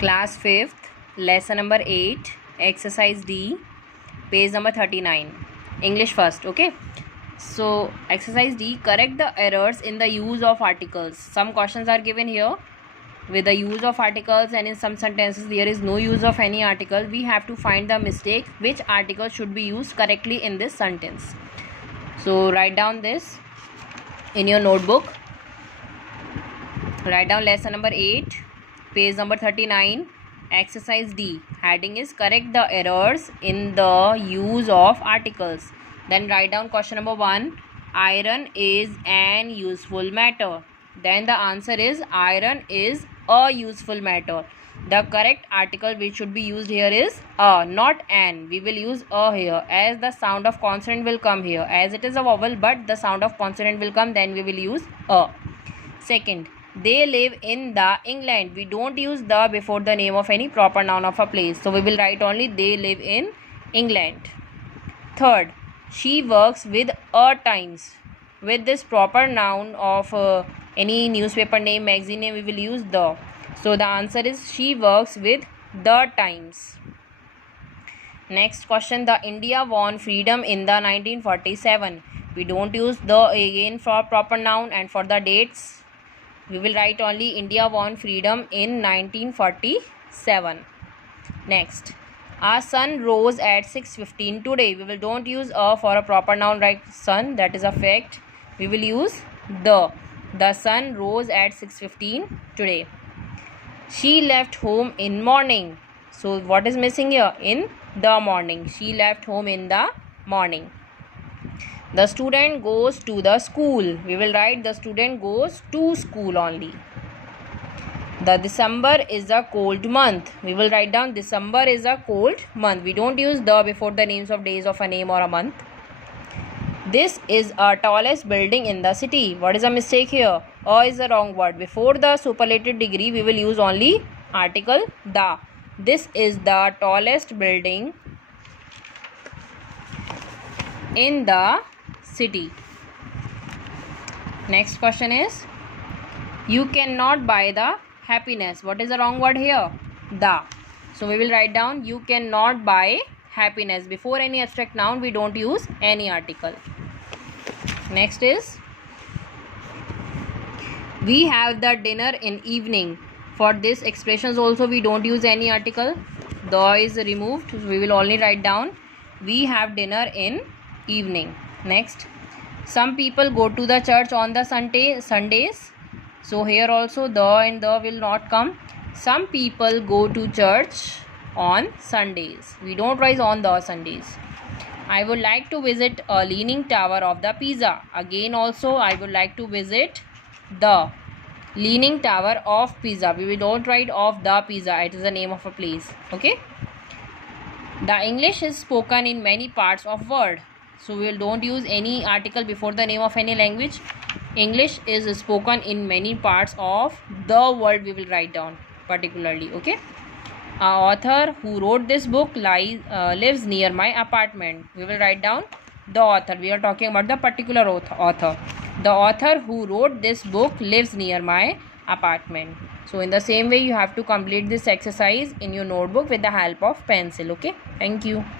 Class 5th, lesson number 8, exercise D, page number 39. English first, okay? So, exercise D, correct the errors in the use of articles. Some questions are given here with the use of articles, and in some sentences there is no use of any article. We have to find the mistake, which article should be used correctly in this sentence. So, write down this in your notebook. Write down lesson number 8, page number 39, exercise D. Heading is correct the errors in the use of articles. Then write down question number 1, iron is an useful matter. Then the answer is iron is a useful matter. The correct article which should be used here is a, not an. We will use a here as the sound of consonant will come here. As it is a vowel but the sound of consonant will come, then we will use a. Second, they live in the England. We don't use the before the name of any proper noun of a place. So we will write only they live in England. Third, she works with a Times. With this proper noun of any newspaper name, magazine name, we will use the. So the answer is she works with the Times. Next question, the India won freedom in the 1947. We don't use the again for proper noun, and for the dates we will write only India won freedom in 1947. Next, our sun rose at 6:15 today. We will don't use a for a proper noun, right? Sun, that is a fact. We will use the. The sun rose at 6:15 today. She left home in morning. So what is missing here? In the morning. She left home in the morning. The student goes to the school. We will write the student goes to school only. The December is a cold month. We will write down December is a cold month. We don't use the before the names of days of a name or a month. This is a tallest building in the city. What is a mistake here? A is the wrong word. Before the superlative degree, we will use only article the. This is the tallest building in the city. Next question is, you cannot buy the happiness. What is the wrong word here? The. So we will write down you cannot buy happiness. Before any abstract noun, we don't use any article. Next is, we have the dinner in evening. For this expressions also we don't use any article. The is removed. So we will only write down we have dinner in evening. Next, some people go to the church on the Sundays. So here also the and the will not come. Some people go to church on Sundays. We don't write on the Sundays. I would like to visit a leaning tower of the Pisa. Again also I would like to visit the leaning tower of Pisa. We don't write of the Pisa. It is the name of a place. Okay. The English is spoken in many parts of world. So we don't use any article before the name of any language. English is spoken in many parts of the world. We will write down particularly. Okay. An author who wrote this book lives near my apartment. We will write down the author. We are talking about the particular author. The author who wrote this book lives near my apartment. So in the same way, you have to complete this exercise in your notebook with the help of pencil. Okay. Thank you.